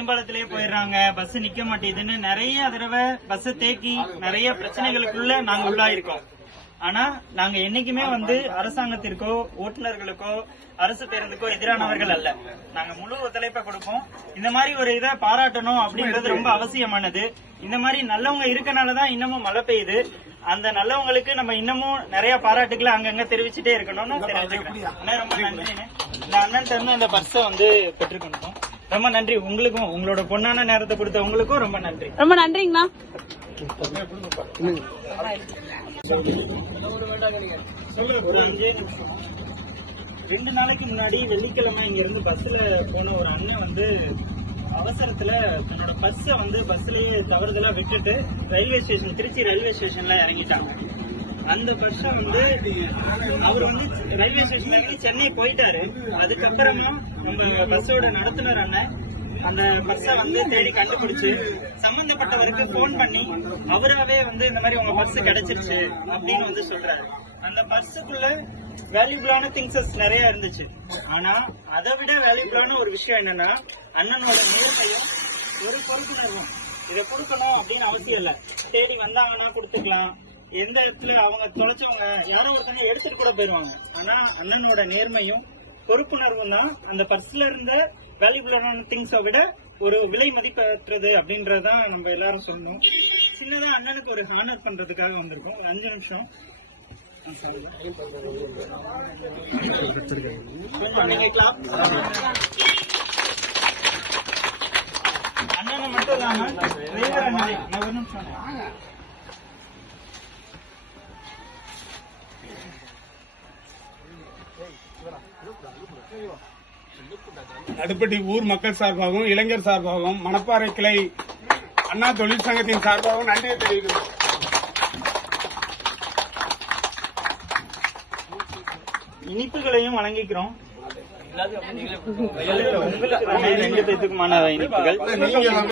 மேம்பாலத்திலேயே போயிடுறாங்க, பஸ் நிக்க மாட்டேதுன்னு நிறைய தடவை பஸ் தேக்கி நிறைய பிரச்சனைகளுக்குள்ள நாங்க உள்ளாயிருக்கோம். ஆனா நாங்க என்னைக்குமே அரசாங்கத்திற்கோ ஓட்டுநர்களுக்கோ அரசு பேருந்துக்கோ எதிரானவர்கள் அல்ல. நாங்க முழு ஒத்துழைப்பை கொடுப்போம். இந்த மாதிரி ஒரு இதை பாராட்டணும் அப்படின்றது ரொம்ப அவசியமானது. இந்த மாதிரி நல்லவங்க இருக்கனாலதான் இன்னமும் மழை பெய்யுது. அந்த நல்லவங்களுக்கு நம்ம இன்னமும் நிறைய பாராட்டுகளை அங்கங்க தெரிவிச்சுட்டே இருக்கணும்னு தெரிவிச்சுக்கிறேன். ரொம்ப நன்றி. இந்த அண்ணன் இருந்து அந்த பர்ஸை பெற்றுக்கொண்டோம். ரொம்ப நன்றி. உங்களுக்கும் உங்களோட பொன்னான நேரத்தை கொடுத்த உங்களுக்கும் ரொம்ப நன்றி. ரொம்ப நன்றிங்கண்ணா. 2 நாளைக்கு முன்னாடி வெள்ளிக்கிழமை இங்க இருந்து பஸ்ல போன ஒரு அண்ணன் அவசரத்துல தன்னோட பஸ்ஸை பஸ்லயே தவறுதலா விட்டுட்டு ரயில்வே ஸ்டேஷன், திருச்சி ரயில்வே ஸ்டேஷன்ல இறங்கிட்டாங்க. அந்த பஸ்ஸ அவர் ரயில்வே ஸ்டேஷன்ல இறங்கி சென்னை போயிட்டாரு. அதுக்கப்புறமா நம்ம பஸ்ஸோட நடத்துனர் அண்ணன் அந்த பஸ்ஸை தேடி கண்டுபிடிச்சு சம்பந்தப்பட்டவருக்கு போன் பண்ணி அவராவே இந்த மாதிரி உங்க பஸ் கிடைச்சிருச்சு அப்படின்னு சொல்றாரு. அந்த பஸ்ஸுக்குள்ள வேல்யூபிளான திங்ஸஸ் நிறைய இருந்துச்சு. ஆனா அதை விட வேல்யூபிளான ஒரு விஷயம் என்னன்னா அண்ணனோட நேர்மையும் ஒரு பொறுப்புணர்வும். இதை கொடுக்கணும் அப்படின்னு அவசியம் இல்ல, தேடி வந்தாங்கன்னா கொடுத்துக்கலாம். எந்த இடத்துல அவங்க தொலைச்சவங்க யாரோ ஒருத்தங்க எடுத்துட்டு கூட போயிருவாங்க. ஆனா அண்ணனோட நேர்மையும் பொறுப்புணர்வும் தான் அந்த பர்ஸ்ல இருந்த வேல்யூபிளான திங்ஸை விட ஒரு விலை மதிப்பற்றது அப்படின்றதான் நம்ம எல்லாரும் சொல்லணும். சின்னதா அண்ணனுக்கு ஒரு ஹானர் பண்றதுக்காக வந்திருக்கோம். 5 நிமிஷம் அண்ணனை மட்டும் இல்லாம டிரைவர் அண்ணனை ஒரு நிமிஷம். அடுப்பட்டி ஊர் மக்கள் சார்பாகவும் இளைஞர் சார்பாகவும் மணப்பாறை கிளை அண்ணா தொழிற்சங்கத்தின் சார்பாகவும் நன்றியை தெரிவிக்கிறோம். இனிப்புகளையும் வழங்கிக்கிறோம். உங்களுக்கு 2 பேத்துக்குமான இனிப்புகள்.